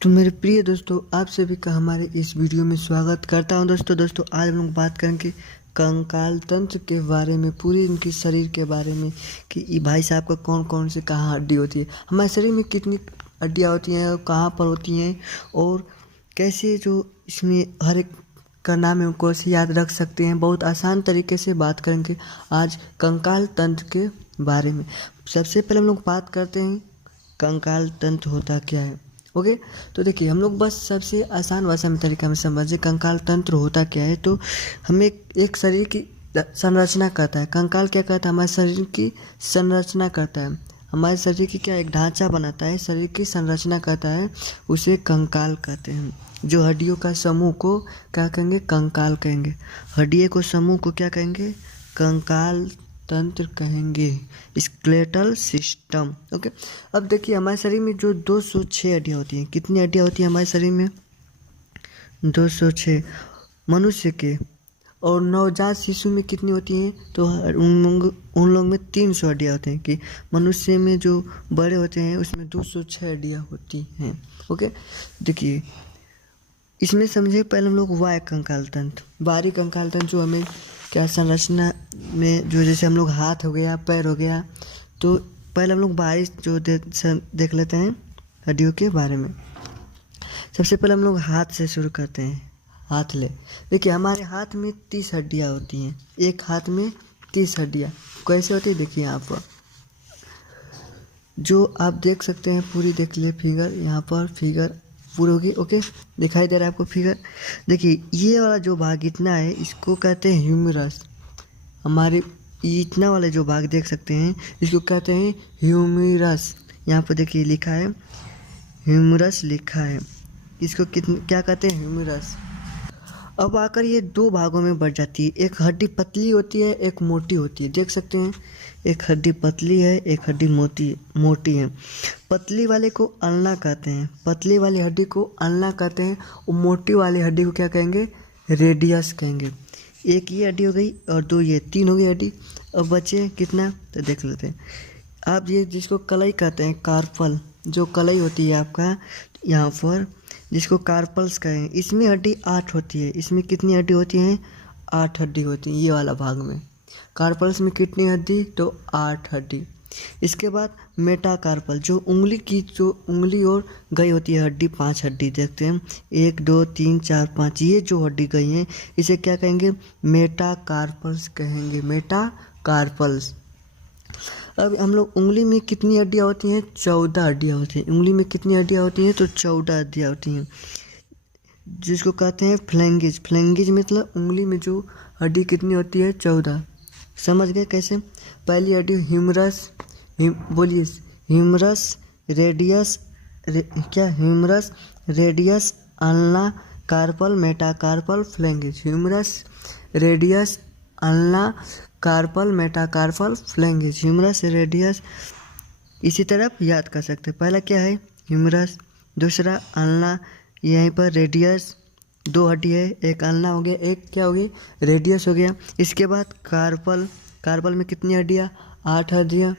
तो मेरे प्रिय दोस्तों, आप सभी का हमारे इस वीडियो में स्वागत करता हूं। दोस्तों आज हम लोग बात करेंगे कंकाल तंत्र के बारे में, पूरी इनके शरीर के बारे में कि ये भाई साहब का कौन कौन से कहाँ हड्डी होती है, हमारे शरीर में कितनी हड्डियाँ होती हैं और कहाँ पर होती हैं, और कैसे जो इसमें हर एक का नाम है उनको ऐसे याद रख सकते हैं। बहुत आसान तरीके से बात करेंगे आज कंकाल तंत्र के बारे में। सबसे पहले हम लोग बात करते हैं कंकाल तंत्र होता क्या है। ओके, तो देखिए हम लोग बस सबसे आसान भाषा में तरीका में समझे कंकाल तंत्र होता क्या है। तो हमें एक शरीर की संरचना करता है। कंकाल क्या करता है? हमारे शरीर की संरचना करता है, हमारे शरीर की क्या एक ढांचा बनाता है, शरीर की संरचना करता है, उसे कंकाल कहते हैं। जो हड्डियों का समूह को क्या कहेंगे? कंकाल कहेंगे। हड्डियों को समूह को क्या कहेंगे? कंकाल तंत्र कहेंगे, स्केलेटल सिस्टम। ओके, अब देखिए हमारे शरीर में जो 206 हड्डियाँ होती हैं। कितनी हड्डियाँ होती हैं हमारे शरीर में? 206 मनुष्य के। और नवजात शिशु में कितनी होती हैं? तो उन लोग में 300 हड्डियाँ होती हैं। कि मनुष्य में जो बड़े होते हैं उसमें 206 हड्डियाँ होती हैं। ओके, देखिए इसमें समझे पहले हम लोग वाय कंकाल तंत्र, बाहरी कंकाल तंत्र जो हमें क्या संरचना में जो जैसे हम लोग हाथ हो गया, पैर हो गया। तो पहले हम लोग बाहरी जो देख लेते हैं हड्डियों के बारे में। सबसे पहले हम लोग हाथ से शुरू करते हैं। हाथ ले, देखिए हमारे हाथ में 30 हड्डियाँ होती हैं। एक हाथ में 30 हड्डियाँ कैसे होती है? देखिए यहाँ पर जो आप देख सकते हैं, पूरी देख ले फिगर, यहाँ पर फिगर पूरी होगी। ओके, दिखाई दे रहा है आपको फिगर? देखिए ये वाला जो भाग इतना है इसको कहते हैं ह्यूमरस। हमारे इतना वाला जो भाग देख सकते हैं इसको कहते हैं ह्यूमरस। यहाँ पर देखिए लिखा है ह्यूमरस लिखा है। इसको क्या कहते हैं? ह्यूमरस। अब आकर ये दो भागों में बढ़ जाती है। एक हड्डी पतली होती है, एक मोटी होती है। देख सकते हैं, एक हड्डी पतली है, एक हड्डी मोटी है। पतली वाले को अल्ना कहते हैं, पतली वाली हड्डी को अल्ना कहते हैं। और मोटी वाली हड्डी को क्या कहेंगे? रेडियस कहेंगे। एक ये हड्डी हो गई और दो ये, 3 हो गई हड्डी। अब बचे कितना? तो देख लेते हैं। आप ये जिसको कलाई कहते हैं, कार्पल, जो कलाई होती है आपका यहाँ पर, जिसको कार्पल्स कहें, इसमें हड्डी 8 होती है। इसमें कितनी हड्डी होती हैं? 8 हड्डी होती हैं ये वाला भाग में। कार्पल्स में कितनी हड्डी? तो 8 हड्डी। इसके बाद मेटाकार्पल, जो उंगली की जो उंगली और गई होती है हड्डी, 5 हड्डी देखते हैं, 1 2 3 4 5। ये जो हड्डी गई हैं इसे क्या कहेंगे? मेटाकार्पल्स कहेंगे, मेटाकार्पल्स। अब हम लोग उंगली में कितनी हड्डियाँ होती हैं? 14 हड्डियाँ होती हैं। उंगली में कितनी हड्डियाँ होती हैं? तो 14 हड्डियाँ होती हैं, जिसको कहते हैं फ्लैंगेज। फ्लैंगेज मतलब उंगली में जो हड्डी कितनी होती है? 14। समझ गए कैसे? पहली हड्डी ह्यूमरस, बोलिए, ह्यूमरस, रेडियस, क्या? Humerus, radius, ulna, carpal, metacarpal, phalanges. Humerus, radius, ulna, carpal, metacarpal, phalanges. Humerus, radius, इसी तरफ याद कर सकते हैं। पहला क्या है? ह्यूमरस, दूसरा अल्ना, यहीं पर रेडियस, 2 हड्डी है, एक अल्ना हो गया, एक क्या हो गई? रेडियस हो गया। इसके बाद कार्पल, कार्पल में कितनी हड्डियाँ? 8 हड्डियाँ।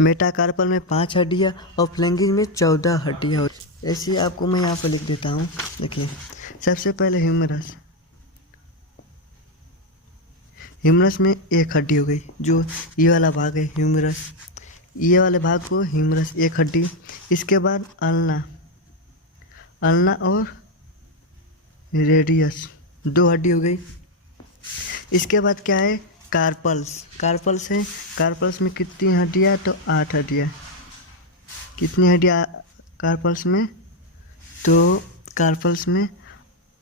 मेटाकार्पल में 5 हड्डियाँ और फ्लैंगेज में 14 हड्डियाँ। ऐसे आपको मैं यहाँ पर लिख देता हूँ। देखिए सबसे पहले ह्यूमरस, ह्यूमरस में 1 हड्डी हो गई, जो ये वाला भाग है ह्यूमरस, ये वाले भाग को ह्यूमरस, 1 हड्डी। इसके बाद अल्ना, अल्ना और रेडियस, 2 हड्डी हो गई। इसके बाद क्या है? कार्पल्स, कार्पल्स है, कार्पल्स में कितनी हड्डियाँ? तो 8 हड्डियाँ। कितनी हड्डियाँ कार्पल्स में? तो कार्पल्स में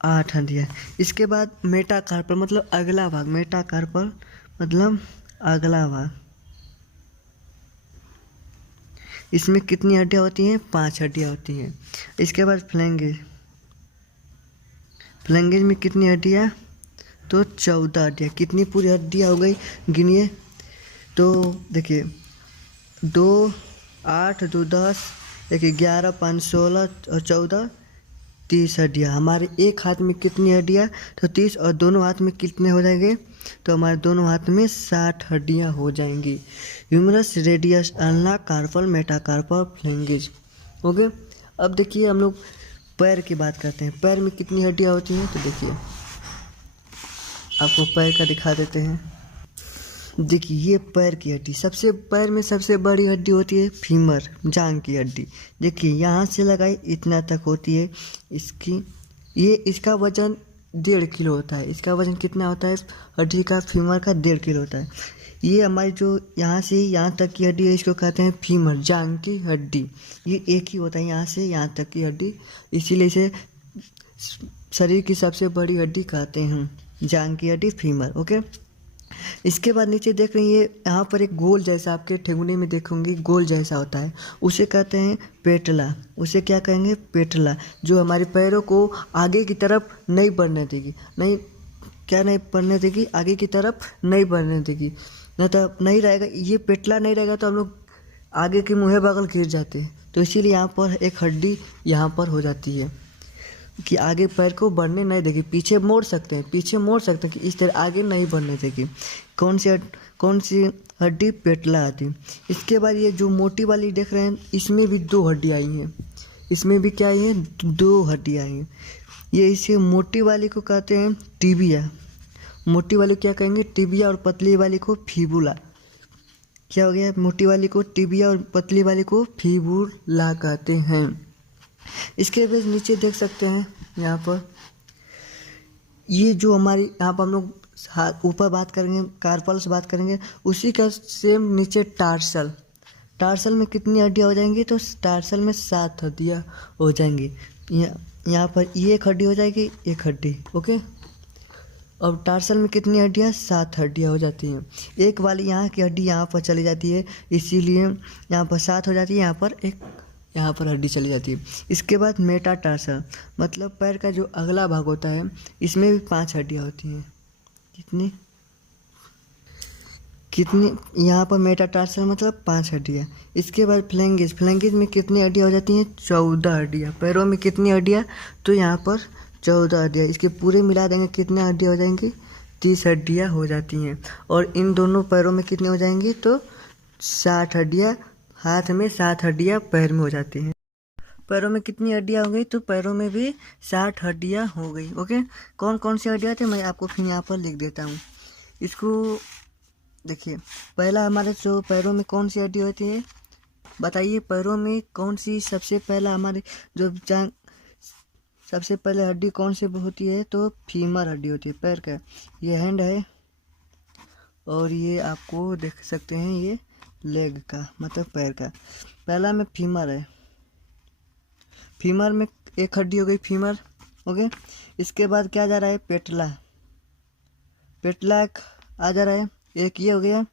8 हड्डियाँ। इसके बाद मेटाकार्पल मतलब अगला भाग, मेटाकार्पल मतलब अगला भाग, इसमें कितनी हड्डियाँ होती हैं? 5 हड्डियाँ होती हैं। इसके बाद फ्लैंगेज, फ्लैंगेज में कितनी हड्डियाँ? तो 14 हड्डियाँ। कितनी पूरी हड्डियाँ हो गई? गिनिए। तो देखिए 2 8 2 10, 1 11 5 16 और 14 30 हड्डियाँ। हमारे एक हाथ में कितनी हड्डियाँ? तो 30, और दोनों हाथ में कितने हो जाएंगे? तो हमारे दोनों हाथ में 60 हड्डियाँ हो जाएंगी। Humerus, radius, ulna, carpal, metacarpal, phalanges. Okay, अब देखिए हम लोग पैर की बात करते हैं। पैर में कितनी हड्डियाँ होती हैं, तो देखिए आपको पैर का दिखा देते हैं। देखिए ये पैर की हड्डी, पैर में सबसे बड़ी हड्डी होती है फीमर, जांग की हड्डी। देखिए यहाँ से लगाई इतना तक होती है इसकी। इसका वजन 1.5 किलो होता है। इसका वजन कितना होता है हड्डी का, फीमर का 1.5 किलो होता है। ये हमारी जो यहाँ से यहाँ तक की हड्डी है, इसको कहते हैं फीमर, जांग की हड्डी। ये एक ही होता है यहाँ से यहाँ तक की हड्डी, इसीलिए इसे शरीर की सबसे बड़ी हड्डी कहते हैं, जांग की हड्डी, फीमर। ओके, इसके बाद नीचे देख रही है, यहाँ पर एक गोल जैसा आपके ठेंगुने में देखोगे गोल जैसा होता है, उसे कहते हैं पेटला। उसे क्या कहेंगे, पेटला, जो हमारे पैरों को आगे की तरफ नहीं बढ़ने देगी। नहीं बढ़ने देगी, आगे की तरफ नहीं बढ़ने देगी। नहीं तो नहीं रहेगा, ये पेटला नहीं रहेगा तो हम लोग आगे के मुँहे बगल गिर जाते हैं। तो इसीलिए यहाँ पर एक हड्डी यहाँ पर हो जाती है कि आगे पैर को बढ़ने नहीं देगी। पीछे मोड़ सकते हैं कि इस तरह आगे नहीं बढ़ने देगी। कौन सी हड्डी, पेटला आती। इसके बाद ये जो मोटी वाली देख रहे हैं, इसमें भी 2 हड्डी आई हैं। इसमें भी क्या आई हैं, 2 हड्डी आई हैं। ये इसे मोटी वाली को कहते हैं टिबिया। मोटी वाली क्या कहेंगे, टिबिया, और पतली वाली को फीबुला। क्या हो गया, मोटी वाली को टिबिया और पतली वाली को फीबुला कहते हैं। इसके बाद नीचे देख सकते हैं यहाँ पर, ये जो हमारी यहाँ पर हम लोग ऊपर बात करेंगे, कार्पल से बात करेंगे, उसी का सेम नीचे टार्सल में कितनी हड्डियाँ हो जाएंगी, तो टार्सल में 7 हड्डियाँ हो जाएंगी। यहाँ पर ये एक हड्डी हो जाएगी, एक हड्डी। ओके, अब टार्सल में कितनी हड्डियाँ, 7 हड्डियाँ हो जाती हैं। एक वाली यहाँ की हड्डी यहाँ पर चली जाती है, इसीलिए यहाँ पर 7 हो जाती है, यहाँ पर हड्डी चली जाती है। इसके बाद मेटाटार्सल, मतलब पैर का जो अगला भाग होता है, इसमें भी 5 हड्डियाँ होती हैं। कितनी यहाँ पर मेटाटार्सल मतलब 5 हड्डियाँ। इसके बाद फ्लैंगेज में कितनी हड्डियाँ हो जाती हैं, 14 हड्डियाँ। पैरों में कितनी हड्डियाँ, तो यहाँ पर 14 हड्डियाँ। इसके पूरे मिला देंगे कितने हड्डियाँ हो जाएंगी, 30 हड्डियाँ हो जाती हैं। और इन दोनों पैरों में कितनी हो जाएंगी, तो 60 हड्डियाँ। हाथ में 7 हड्डियाँ पैर में हो जाती हैं। पैरों में कितनी हड्डियाँ हो गई, तो पैरों में भी 60 हड्डियाँ हो गई। ओके, कौन कौन सी हड्डियाँ थे मैं आपको फिर यहाँ पर लिख देता हूँ। इसको देखिए, पहला हमारे जो पैरों में कौन सी हड्डी होती है, बताइए पैरों में कौन सी सबसे पहला हमारे जो सबसे पहले हड्डी कौन सी होती है, तो फीमर हड्डी होती है पैर का। ये हैंड है, और ये आपको देख सकते हैं ये लेग का, मतलब पैर का। पहला में फीमर है, फीमर में एक हड्डी हो गई फीमर। ओके, इसके बाद क्या जा रहा है, पेटला एक आ जा रहा है, एक ये हो गया।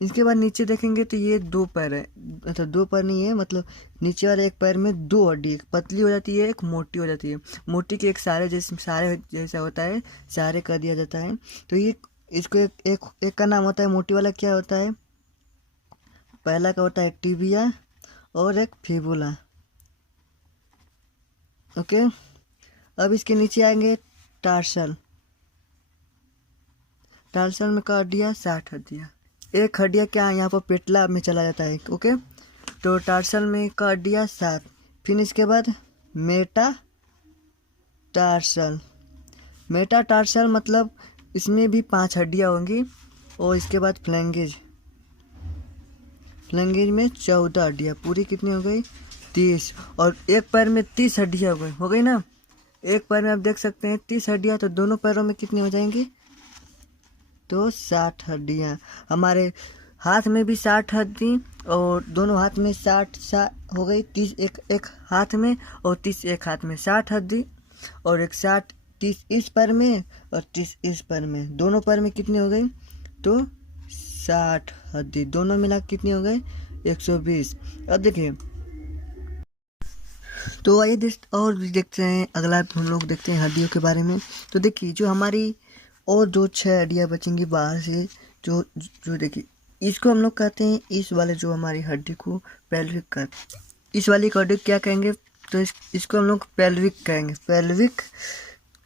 इसके बाद नीचे देखेंगे तो ये 2 पैर है, मतलब 2 पैर नहीं है, मतलब नीचे वाले एक पैर में 2 हड्डी, एक पतली हो जाती है, एक मोटी हो जाती है। मोटी के एक सारे जैसा होता है, सारे कर दिया जाता है। तो ये इसको एक का नाम होता है, मोटी वाला क्या होता है, पहला का होता है टिबिया और एक फिबुला। ओके, अब इसके नीचे आएंगे टार्सल में का हड्डियाँ, 60 हड्डियाँ। एक हड्डियाँ क्या यहाँ पर पेटला में चला जाता है। ओके, तो टार्सल में का हड्डियाँ 7। फिर इसके बाद मेटाटार्सल मतलब इसमें भी 5 हड्डियाँ होंगी। और इसके बाद फ्लैंगेज में 14 हड्डियाँ, पूरी कितनी हो गई, 30। और एक पैर में 30 हड्डियाँ हो गई ना, एक पैर में आप देख सकते हैं 30 हड्डियाँ, तो दोनों पैरों में कितनी हो जाएंगी, तो 60 हड्डियाँ। हमारे हाथ में भी 60 हड्डी, और दोनों हाथ में 60 हो गई, 30 एक हाथ में और 30 एक हाथ में, 60 हड्डी। और एक 30 इस पैर में और 30 इस पैर में, दोनों पैर में कितनी हो गई, तो 60 हड्डी। दोनों मिला कितनी हो गई, 120। अब देखिए, तो आइए और भी देखते हैं, अगला हम लोग देखते हैं हड्डियों के बारे में। तो देखिए, जो हमारी और जो 6 हड्डियाँ बचेंगी बाहर से, जो देखिए, इसको हम लोग कहते हैं, इस वाले जो हमारी हड्डी को पेल्विक कहते हैं। इस वाली हड्डी क्या कहेंगे, तो इसको हम लोग पेल्विक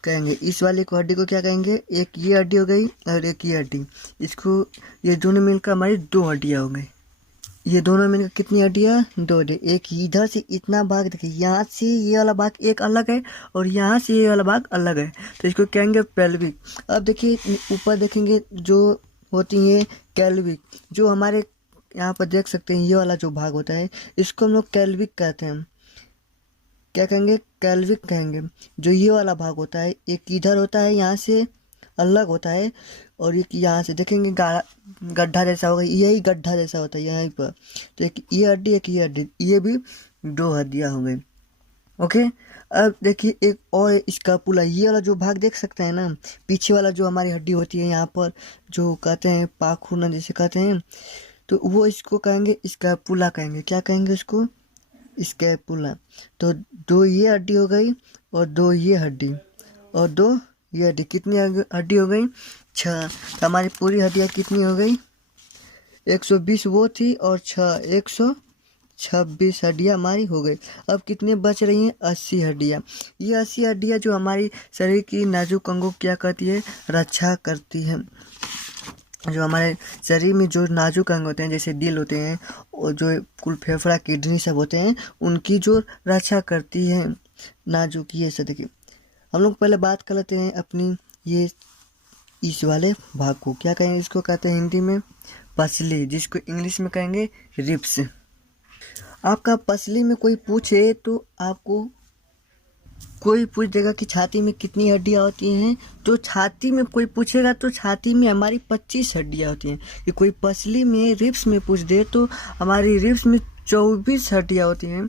कहेंगे। इस वाली को हड्डी को क्या कहेंगे, एक ये हड्डी हो गई और एक ये हड्डी, इसको ये दोनों मिलकर हमारी 2 हड्डियाँ हो गई। ये दोनों में कितनी हड्डियाँ? 2 हड्डी। एक इधर से इतना भाग, देखिए यहाँ से ये वाला भाग एक अलग है और यहाँ से ये वाला भाग अलग है, तो इसको कहेंगे पेल्विक। अब देखिए ऊपर देखेंगे जो होती है कैल्विक, जो हमारे यहाँ पर देख सकते हैं ये वाला जो भाग होता है इसको हम लोग कैल्विक कहते हैं। क्या कहेंगे? कैल्विक कहेंगे। जो ये वाला भाग होता है एक इधर होता है, यहाँ से अलग होता है, और एक यहाँ से देखेंगे गड्ढा जैसा होगा, यही गड्ढा जैसा होता है यहीं पर। तो एक ये हड्डी, एक ये हड्डी, ये भी 2 हड्डियाँ हो गई। ओके। अब देखिए एक और स्कैपुला, ये वाला जो भाग देख सकते हैं ना, पीछे वाला जो हमारी हड्डी होती है यहाँ पर, जो कहते हैं पाखुना जैसे कहते हैं, तो वो इसको कहेंगे स्कैपुला कहेंगे। क्या कहेंगे उसको? स्कैपुला। तो 2 ये हड्डी हो गई और 2 ये हड्डी और 2 ये हड्डी, कितनी हड्डी हो गई? 6। तो हमारी पूरी हड्डियाँ कितनी हो गई? 120 वो थी और 6, 126 हड्डियाँ हमारी हो गई। अब कितने बच रही हैं? 80 हड्डियाँ। ये 80 हड्डियाँ जो हमारी शरीर की नाजुक अंगों क्या करती है? रक्षा करती है। जो हमारे शरीर में जो नाजुक अंग होते हैं जैसे दिल होते हैं और जो कुल फेफड़ा किडनी सब होते हैं, उनकी जो रक्षा करती है नाजुक, ये सब देखिए। हम लोग पहले बात कर लेते हैं अपनी ये इस वाले भाग को, क्या कहेंगे? इसको कहते हैं हिंदी में पसली, जिसको इंग्लिश में कहेंगे रिब्स। आपका पसली में कोई पूछे तो आपको कोई पूछ देगा कि छाती में कितनी हड्डियाँ होती हैं, तो छाती में कोई पूछेगा तो छाती में हमारी 25 हड्डियाँ होती हैं। कि कोई पसली में रिब्स में पूछ दे तो हमारी रिब्स में 24 हड्डियाँ होती हैं।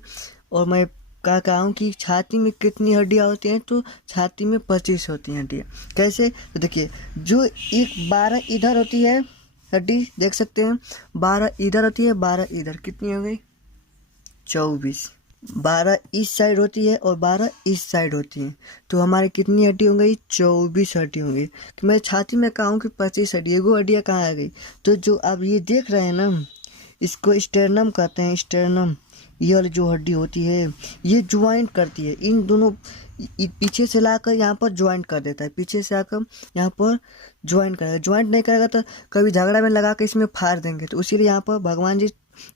और मैं कहा हूँ कि छाती में कितनी हड्डियाँ होती हैं, तो छाती में 25 होती हैं हड्डियाँ। कैसे? तो देखिए जो एक 12 इधर होती है हड्डी, देख सकते हैं 12 इधर होती है, 12 इधर, कितनी हो गई? 24। 12 इस साइड होती है और 12 इस साइड होती है, तो हमारी कितनी हड्डी हो गई? 24 हड्डी होंगी। तो मैं छाती में कहा हूँ कि 25 हड्डी, एगो हड्डियाँ कहाँ आ गई? तो जो आप ये देख रहे हैं ना, इसको स्टेर्नम कहते हैं। स्टेर्नम, ये वाली जो हड्डी होती है ये ज्वाइंट करती है इन दोनों, पीछे से लाकर यहाँ पर ज्वाइंट कर देता है, पीछे से आकर यहाँ पर ज्वाइंट करेगा। ज्वाइंट नहीं करेगा तो कभी झगड़ा में लगा कर इसमें फाड़ देंगे, तो इसीलिए यहाँ पर भगवान जी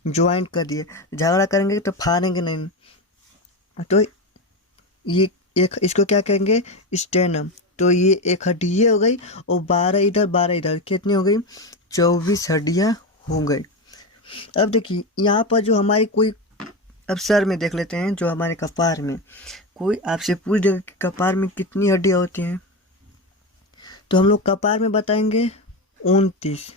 ज्वाइंट कर दिए। झगड़ा करेंगे तो फाड़ेंगे नहीं। तो ये एक, इसको क्या कहेंगे? स्टेर्नम। तो ये एक हड्डी ये हो गई और 12 इधर 12 इधर, कितनी हो गई? 24 हड्डियाँ हो गई। अब देखिए यहाँ पर जो हमारी कोई, अब सर में देख लेते हैं, जो हमारे कपार में कोई आपसे पूछ देगा कि कपार में कितनी हड्डियाँ होती हैं, तो हम लोग कपार में बताएंगे 29।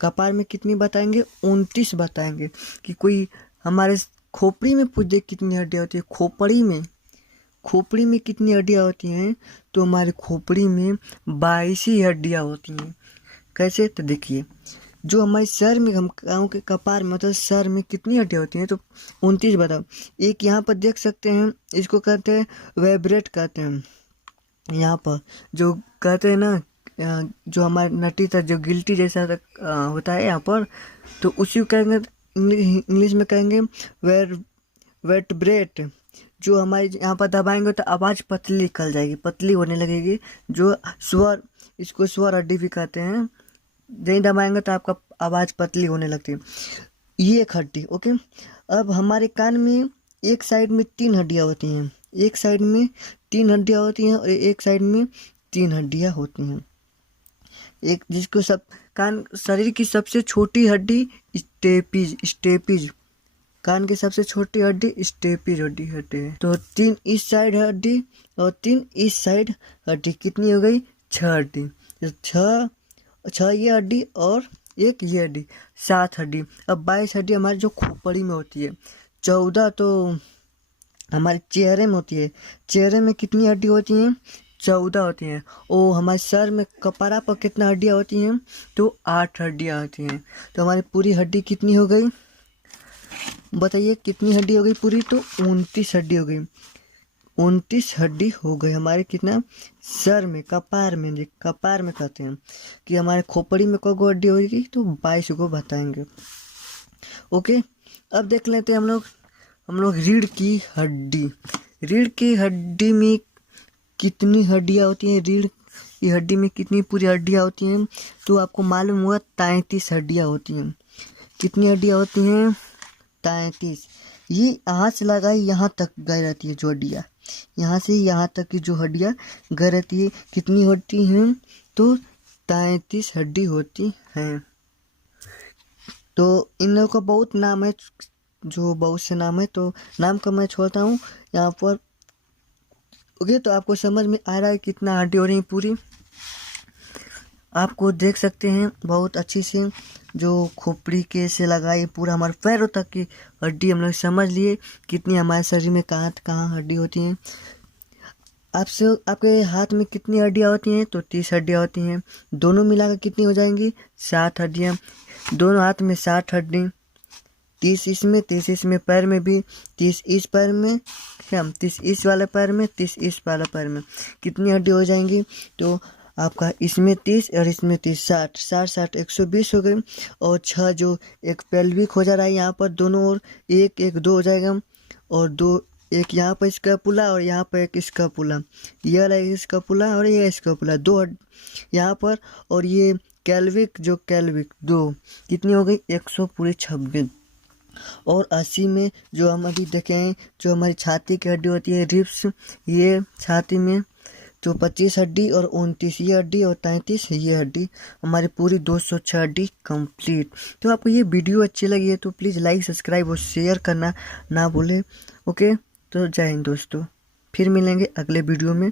कपार में कितनी बताएंगे? 29 बताएंगे। कि कोई हमारे खोपड़ी में पूछ दे कितनी हड्डियाँ होती है, खोपड़ी में कितनी हड्डियाँ होती हैं, तो हमारे खोपड़ी में 22 ही हड्डियाँ होती हैं। कैसे? तो देखिए जो हमारे सर में, हम कहूँ कि कपार में मतलब सर में कितनी हड्डियाँ होती हैं, तो 29 बताओ। एक यहाँ पर देख सकते हैं, इसको कहते हैं वाइब्रेट कहते हैं। यहाँ पर जो कहते हैं ना, जो हमारे नटी तक जो गिल्टी जैसा होता है यहाँ पर, तो उसी को कहेंगे इंग्लिश में कहेंगे वर्टेब्रेट। जो हमारे यहाँ पर दबाएंगे तो आवाज़ पतली निकल जाएगी, पतली होने लगेगी, जो स्वर, इसको स्वर हड्डी भी कहते हैं। नहीं दबाएंगे तो आपका आवाज़ पतली होने लगती है। ये एक हड्डी। ओके। अब हमारे कान में एक साइड में 3 हड्डियाँ होती हैं, एक साइड में 3 हड्डियाँ होती हैं और एक साइड में 3 हड्डियाँ होती हैं। एक जिसको सब कान, शरीर की सबसे छोटी हड्डी स्टेपिज, कान की सबसे छोटी हड्डी स्टेपिज हड्डी है। तो 3 इस साइड हड्डी और 3 इस साइड हड्डी, कितनी हो गई? 6 हड्डी। 6 ये हड्डी और एक ये हड्डी, 7 हड्डी। अब 22 हड्डी हमारी जो खोपड़ी में होती है। 14 तो हमारे चेहरे में होती है। चेहरे में कितनी हड्डी होती हैं? 14 होती हैं। और हमारे सर में कपारा पर कितना हड्डियाँ होती हैं? तो 8 हड्डियाँ होती हैं। तो हमारी पूरी हड्डी कितनी हो गई? बताइए कितनी हड्डी हो गई पूरी? तो 29 हड्डी हो गई। 29 हड्डी हो गई हमारे कितना? सर में, कपार में। जी कपार में कहते हैं कि हमारे खोपड़ी में को हड्डी होगी, तो 22 को बताएंगे। ओके। अब देख लेते हैं हम लोग रीढ़ की हड्डी। रीढ़ की हड्डी में कितनी हड्डियाँ होती हैं? रीढ़ की हड्डी में कितनी पूरी हड्डियाँ होती हैं? तो आपको मालूम होगा 33 हड्डियाँ होती हैं। कितनी हड्डियाँ होती हैं? 33। ये यहाँ से लगाई यहाँ तक गई रहती है जो हड्डियाँ, यहाँ से यहाँ तक की जो हड्डियाँ गई रहती है, कितनी होती हैं? तो 33 हड्डी होती हैं। तो इन लोगों का बहुत नाम है, जो बहुत से नाम है, तो नाम का मैं छोड़ता हूँ यहाँ पर। ओके, तो आपको समझ में आ रहा है कितना हड्डी हो रही है पूरी? आपको देख सकते हैं बहुत अच्छी से, जो खोपड़ी के से लगाई पूरा हमारे पैरों तक की हड्डी हम लोग समझ लिए कितनी हमारे शरीर में कहाँ कहाँ हड्डी होती हैं। आपसे आपके हाथ में कितनी हड्डियाँ होती हैं? तो 30 हड्डियाँ होती हैं। दोनों मिलाकर कितनी हो जाएंगी? 60 हड्डियाँ। दोनों हाथ में 60 हड्डी, 30 इसमें, 30 इसमें, पैर में भी 30 इस पैर में, क्या 30 इस वाले पैर में, 30 इस वाला पैर में, कितनी हड्डी हो जाएंगी? तो आपका इसमें 30 और इसमें 30, 60 60 60 120 हो गई। और 6 जो एक पेल्विक हो जा रहा है यहाँ पर दोनों ओर, एक एक 2 हो जाएगा, और 2 एक यहाँ पर इसका पुला और यहाँ पर एक इसका पुला, ये वाला इसका पुला और ये इसका पुला, 2 यहाँ पर, और ये कैल्विक जो कैल्विक 2, कितनी हो गई? 126। और 80 में जो हम अभी देखें, जो हमारी छाती की हड्डी होती है रिब्स, ये छाती में तो 25 हड्डी, और 29 ये हड्डी, और 33 ये हड्डी, हमारी पूरी 206 हड्डी कंप्लीट। तो आपको ये वीडियो अच्छी लगी है तो प्लीज़ लाइक, सब्सक्राइब और शेयर करना ना भूलें। ओके, तो जय हिंद दोस्तों, फिर मिलेंगे अगले वीडियो में।